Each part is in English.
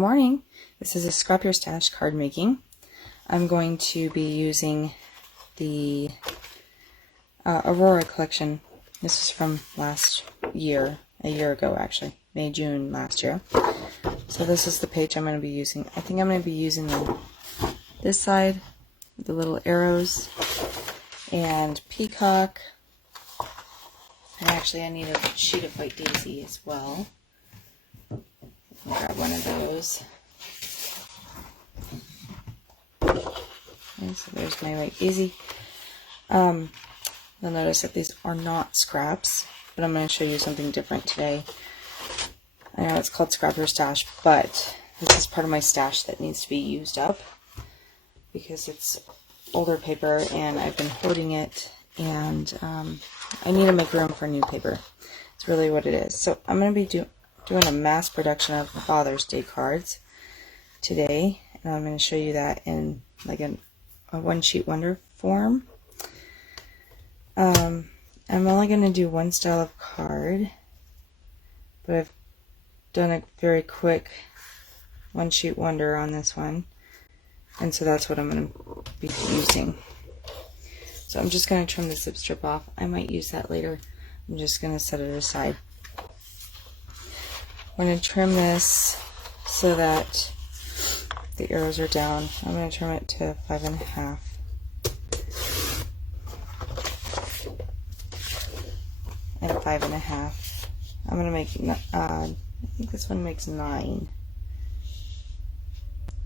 morning. This is a Scrap Your Stash card making. I'm going to be using the Aurora collection. This is from last year, a year ago actually, May, June last year. So this is the page I'm going to be using. I think I'm going to be using this side, the little arrows, and peacock. And actually I need a sheet of white daisy as well. I'll grab one of those. Okay, so there's my white daisy. You'll notice that these are not scraps, but I'm going to show you something different today. I know it's called Scrap Your Stash, but this is part of my stash that needs to be used up because it's older paper and I've been hoarding it, and I need to make room for new paper. It's really what it is. So I'm going to be doing a mass production of Father's Day cards today, and I'm going to show you that in like a one sheet wonder form. I'm only going to do one style of card, but I've done a very quick one sheet wonder on this one, and so that's what I'm going to be using. So I'm just going to trim the zip strip off. I might use that later. I'm just going to set it aside. I'm going to trim this so that the arrows are down. I'm going to trim it to 5.5. And 5.5. I'm going to make, I think this one makes 9.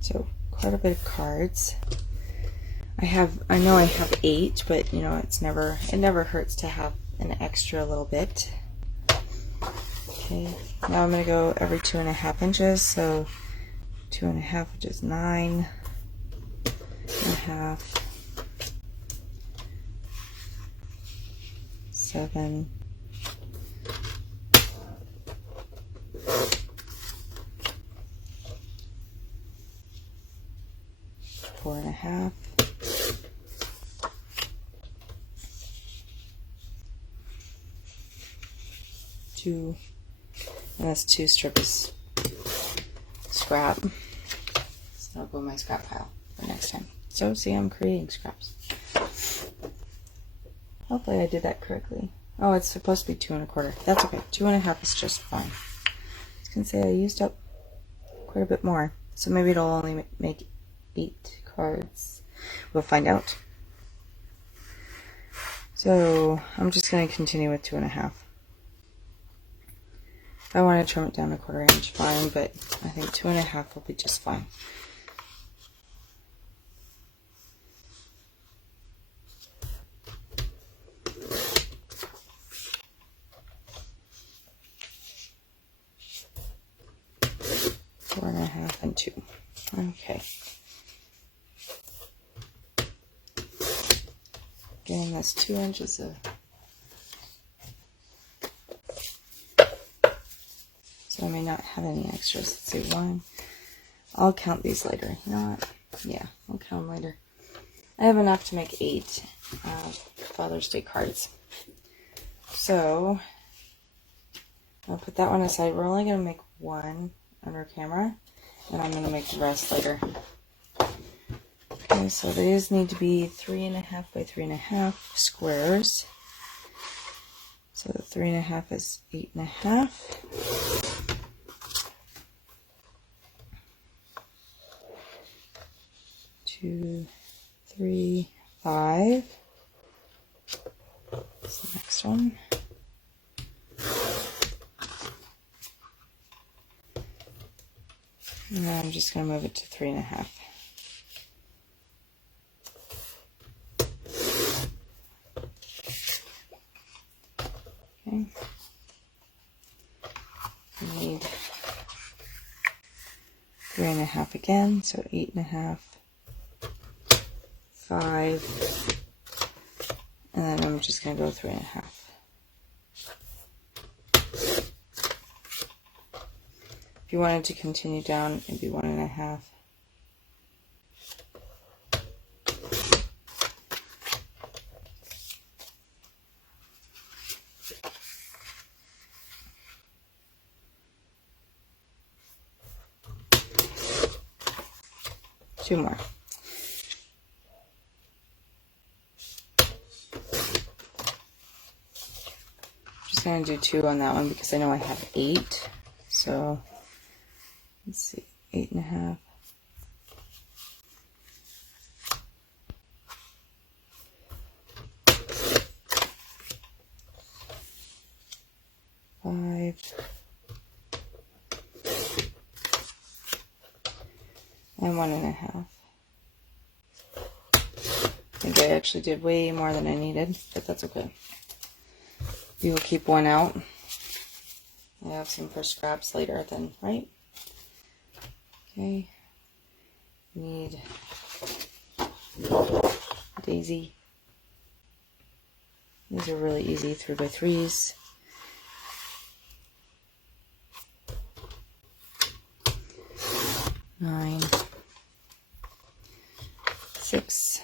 So quite a bit of cards. I know I have 8, but you know, it never hurts to have an extra little bit. Okay, now I'm going to go every 2.5 inches, so 2.5, which is 9.5, 7, 4.5, 2, and this 2 strip is scrap, so that'll go in my scrap pile for next time. So see, I'm creating scraps. Hopefully I did that correctly. Oh, it's supposed to be 2.25. That's okay. 2.5 is just fine. I was gonna say I used up quite a bit more, so maybe it'll only make 8 cards. We'll find out. So I'm just gonna continue with 2.5. If I want to trim it down 1/4 inch, fine, but I think 2.5 will be just fine. Four and a half and 2. Okay. Getting this 2 inches of. So I may not have any extras. Let's say 1. I'll count these later. You know what? Yeah, I'll count them later. I have enough to make 8 Father's Day cards. So I'll put that one aside. We're only going to make 1 under camera, and I'm going to make the rest later. Okay, so these need to be 3.5 by 3.5 squares. So 3.5 is 8.5. 2, 3, 5. That's the next one. And then I'm just going to move it to 3.5. Okay. We need 3.5 again, so 8.5. 5, and then I'm just going to go 3.5. If you wanted to continue down, it'd be 1.5. 2 more. Just going to do 2 on that one because I know I have 8. So let's see, 8.5. And 1.5. I think I actually did way more than I needed, but that's okay. We will keep 1 out. I have some for scraps later then, right? Okay. Need Daisy. These are really easy 3x3s. Nine, 6,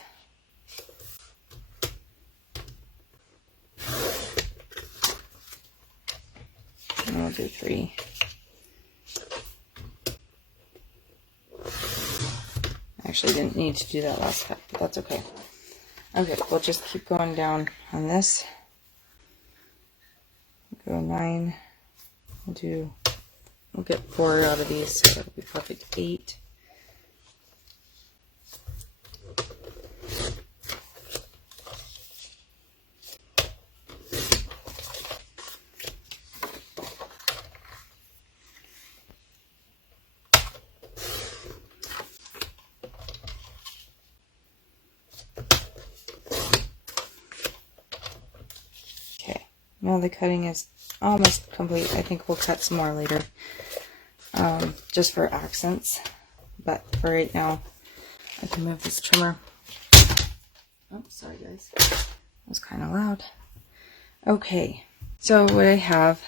and we'll do 3. Actually didn't need to do that last cut, but that's okay. Okay, we'll just keep going down on this. Go 9. We'll get 4 out of these, so that'll be perfect. 8. Okay, now the cutting is almost complete. I think we'll cut some more later, just for accents. But for right now, I can move this trimmer. Oh, sorry guys. That was kind of loud. Okay, so what I have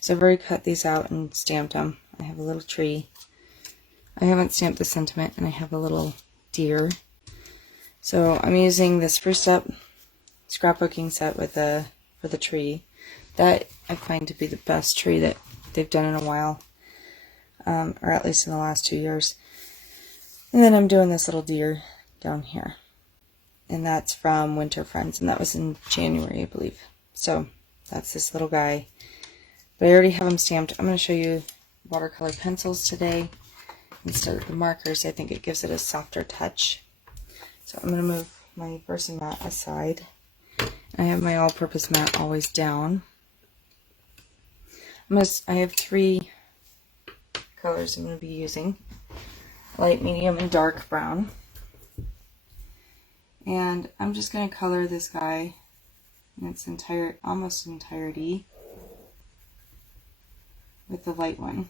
is I've already cut these out and stamped them. I have a little tree. I haven't stamped the sentiment, and I have a little deer. So I'm using the Spruce Up scrapbooking set with for the tree. That I find to be the best tree that they've done in a while, or at least in the last 2 years. And then I'm doing this little deer down here, and that's from Winter Friends, and that was in January, I believe. So that's this little guy, but I already have them stamped. I'm going to show you watercolor pencils today instead of the markers. I think it gives it a softer touch. So I'm going to move my Versamat aside. I have my all-purpose mat always down. I have 3 colors I'm going to be using: light, medium, and dark brown. And I'm just going to color this guy in its almost entirety with the light one.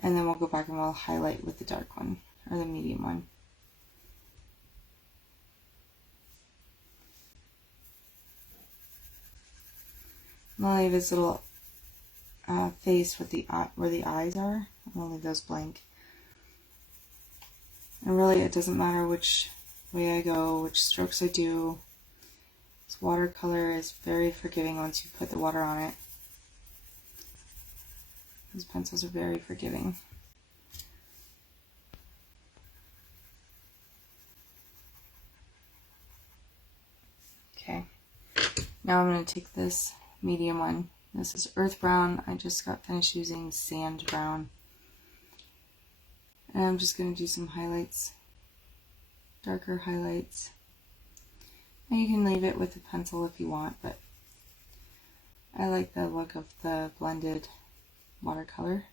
And then we'll go back and we'll highlight with the dark one, or the medium one. I'll leave his little face with where the eyes are. I'm going to leave those blank. And really, it doesn't matter which way I go, which strokes I do. This watercolor is very forgiving once you put the water on it. These pencils are very forgiving. Okay, now I'm going to take this medium one. This is earth brown. I just got finished using sand brown. And I'm just going to do some highlights, darker highlights. And you can leave it with a pencil if you want, but I like the look of the blended watercolor.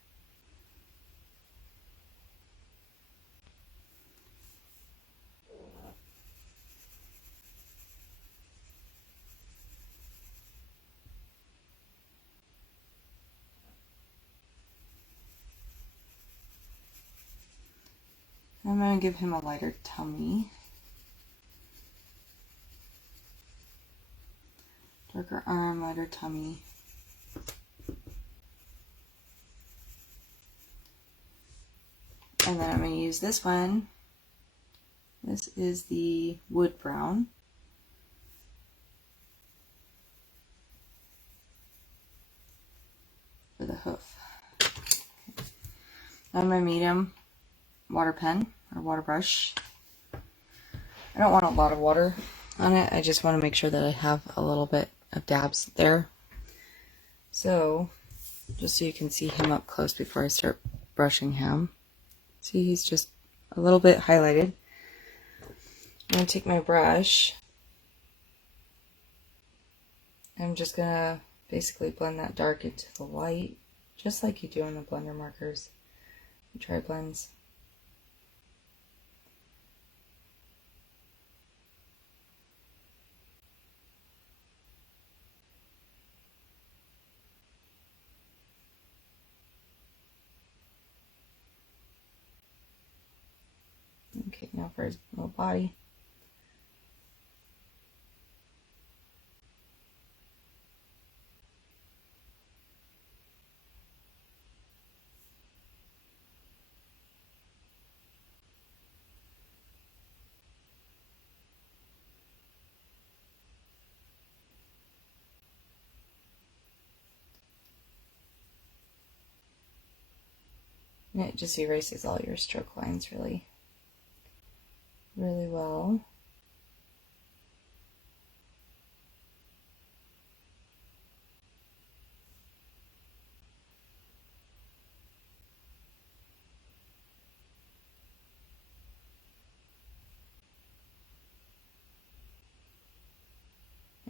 I'm going to give him a lighter tummy. Darker arm, lighter tummy. And then I'm going to use this one. This is the wood brown. For the hoof. On my medium water pen or water brush. I don't want a lot of water on it. I just want to make sure that I have a little bit of dabs there. So, just so you can see him up close before I start brushing him. See, he's just a little bit highlighted. I'm going to take my brush. I'm just going to basically blend that dark into the light, just like you do on the blender markers, the tri-blends. Okay, now for his little body. And it just erases all your stroke lines really well.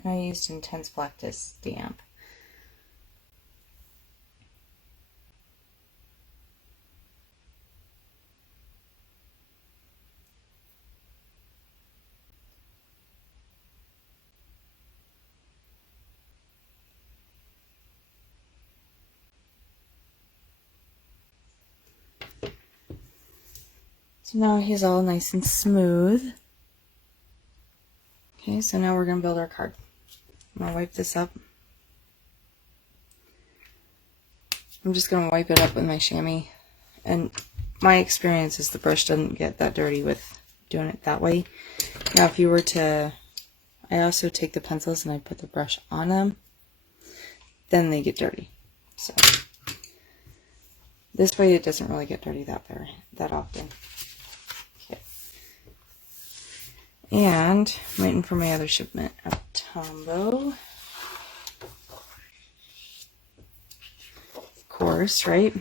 And I used Intense Black to stamp. So now he's all nice and smooth. Okay, so now we're going to build our card. I'm going to wipe this up. I'm just going to wipe it up with my chamois. And my experience is the brush doesn't get that dirty with doing it that way. Now if you were to, I also take the pencils and I put the brush on them, then they get dirty. So this way it doesn't really get dirty that often. Okay. And I'm waiting for my other shipment of Tombow. Of course, right?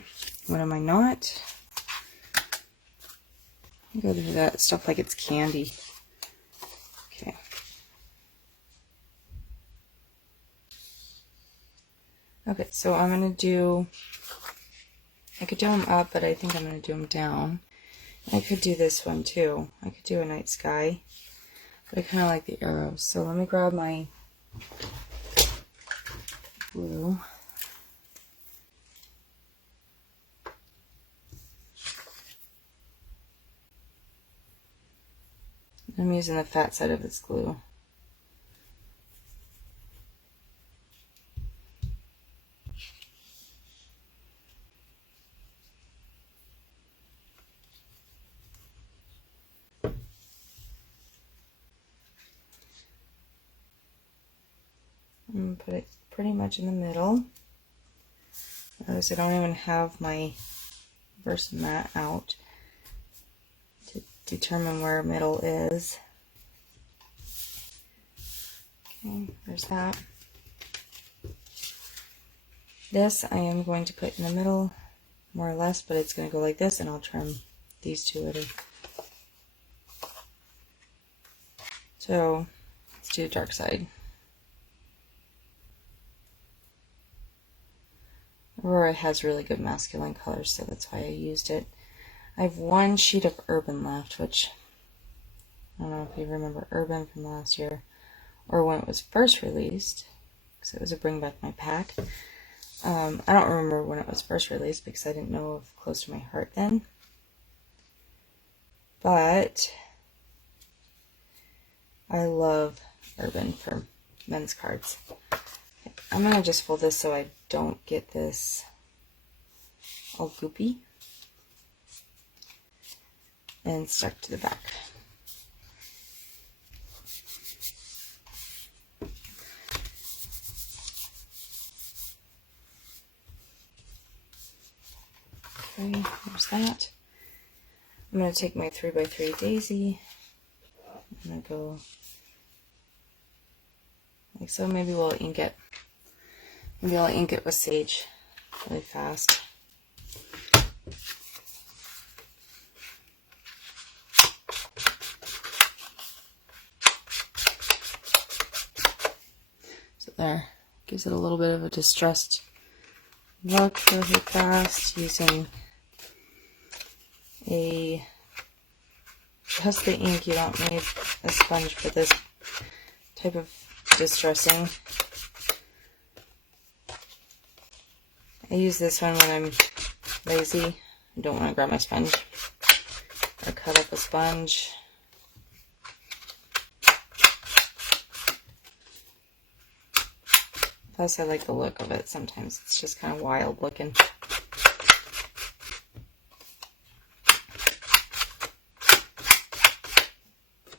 What am I not? I go through that stuff like it's candy. Okay. Okay, so I'm going to do, I could do them up, but I think I'm going to do them down. I could do this one too. I could do a night sky, but I kind of like the arrows. So let me grab my blue. I'm using the fat side of this glue. I'm going to put it pretty much in the middle. Notice I don't even have my Versamat out to determine where middle is. Okay, there's that. This I am going to put in the middle, more or less, but it's going to go like this, and I'll trim these two later. So, let's do the dark side. Aurora has really good masculine colors, so that's why I used it. I have one sheet of Urban left, which, I don't know if you remember Urban from last year, or when it was first released, because it was a bring back my pack. I don't remember when it was first released, because I didn't know of Close to My Heart then. But I love Urban for men's cards. I'm going to just fold this so I don't get this all goopy and stuck to the back. Okay, there's that. I'm going to take my 3x3 daisy. I'm going to go like so. Maybe we'll ink it. Maybe I'll ink it with sage really fast. So there, gives it a little bit of a distressed look really fast using just the ink. You don't need a sponge for this type of distressing. I use this one when I'm lazy. I don't want to grab my sponge or cut up a sponge. Plus, I like the look of it. Sometimes it's just kind of wild looking.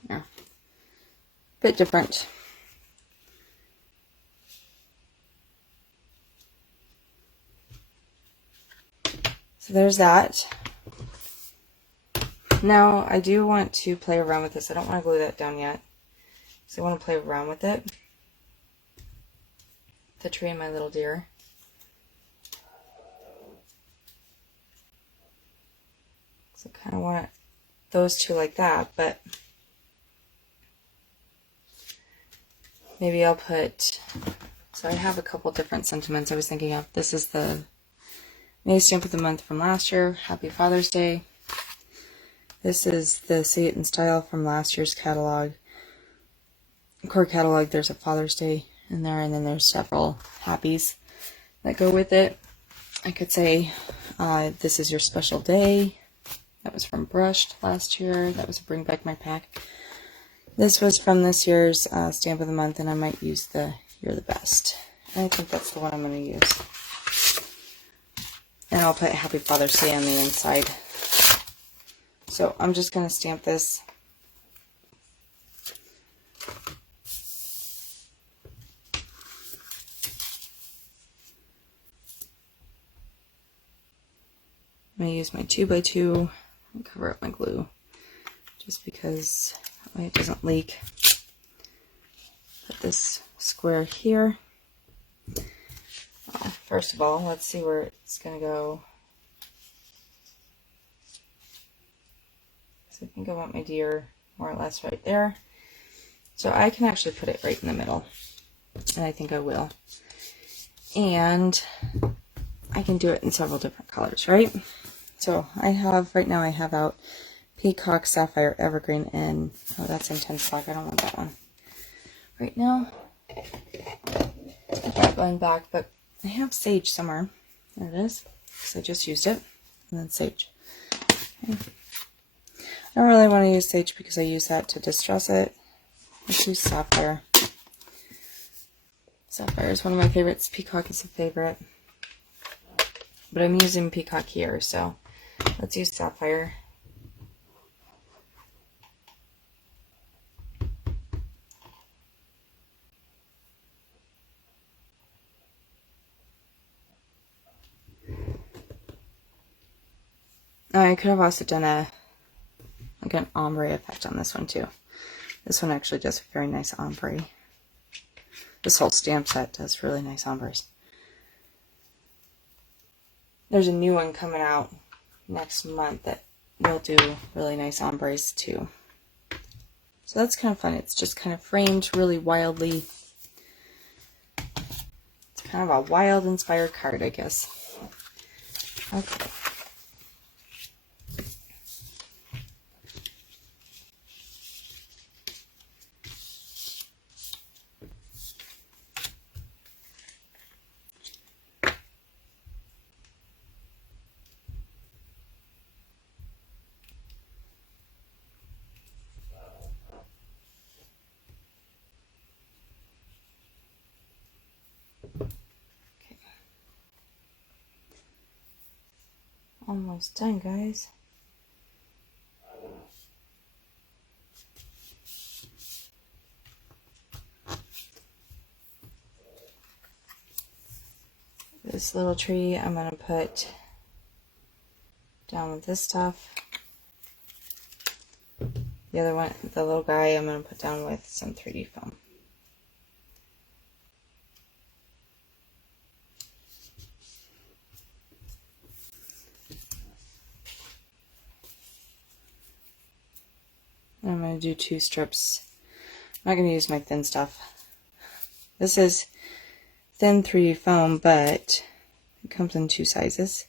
Yeah, bit different. So there's that. Now I do want to play around with this. I don't want to glue that down yet, so I want to play around with it. The tree and my little deer. So kind of want those two like that, but maybe I'll put, so I have a couple different sentiments I was thinking of. This is the May stamp of the month from last year, Happy Father's Day. This is the Say It in Style from last year's catalog. Core catalog, there's a Father's Day in there, and then there's several happies that go with it. I could say, this is your special day. That was from Brushed last year. That was a Bring Back My Pack. This was from this year's stamp of the month, and I might use the You're the Best. And I think that's the one I'm going to use. And I'll put Happy Father's Day on the inside. So I'm just going to stamp this. I'm going to use my 2x2 and cover up my glue just because that way it doesn't leak. Put this square here. First of all, let's see where it's going to go. So I think I want my deer more or less right there. So I can actually put it right in the middle, and I think I will. And I can do it in several different colors, right? So I have, right now I have out Peacock, Sapphire, Evergreen, and, oh, that's Intense Black. I don't want that one right now. Put that one back, but I have Sage somewhere. There it is, because I just used it. And then Sage. Okay. I don't really want to use Sage because I use that to distress it. Let's use Sapphire. Sapphire is one of my favorites. Peacock is a favorite. But I'm using Peacock here, so let's use Sapphire. I could have also done like an ombre effect on this one too. This one actually does a very nice ombre. This whole stamp set does really nice ombres. There's a new one coming out next month that will do really nice ombres too. So that's kind of fun. It's just kind of framed really wildly. It's kind of a wild inspired card, I guess. Okay. Almost done, guys. This little tree I'm going to put down with this stuff. The other one, the little guy, I'm going to put down with some 3D foam. I'm going to do 2 strips. I'm not going to use my thin stuff. This is thin 3D foam, but it comes in 2 sizes.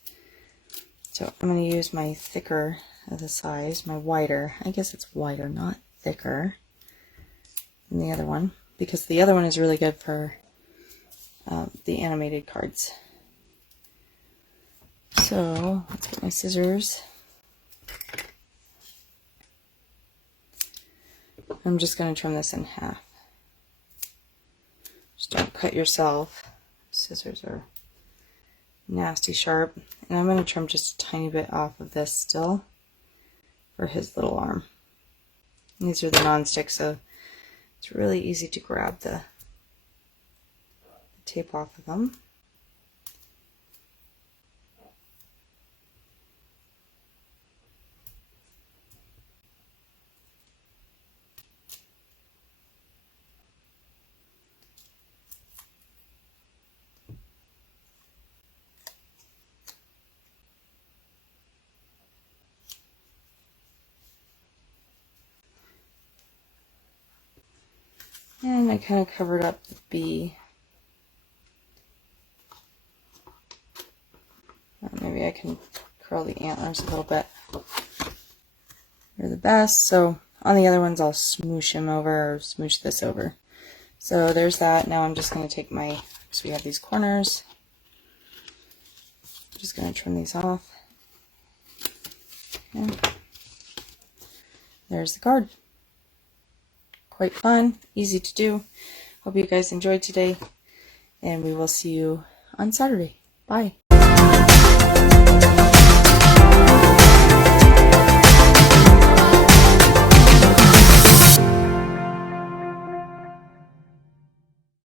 So I'm going to use my thicker of the size, my wider. I guess it's wider, not thicker than the other one, because the other one is really good for the animated cards. So let's get my scissors. I'm just going to trim this in half. Just don't cut yourself. Scissors are nasty sharp. And I'm going to trim just a tiny bit off of this still for his little arm. And these are the non-stick, so it's really easy to grab the tape off of them. And I kind of covered up the B. Maybe I can curl the antlers a little bit. They're the best. So on the other ones, I'll smoosh them over or smoosh this over. So there's that. Now I'm just going to take my, so we have these corners. I'm just going to trim these off. And there's the card. Quite fun, easy to do. Hope you guys enjoyed today, and we will see you on Saturday. Bye.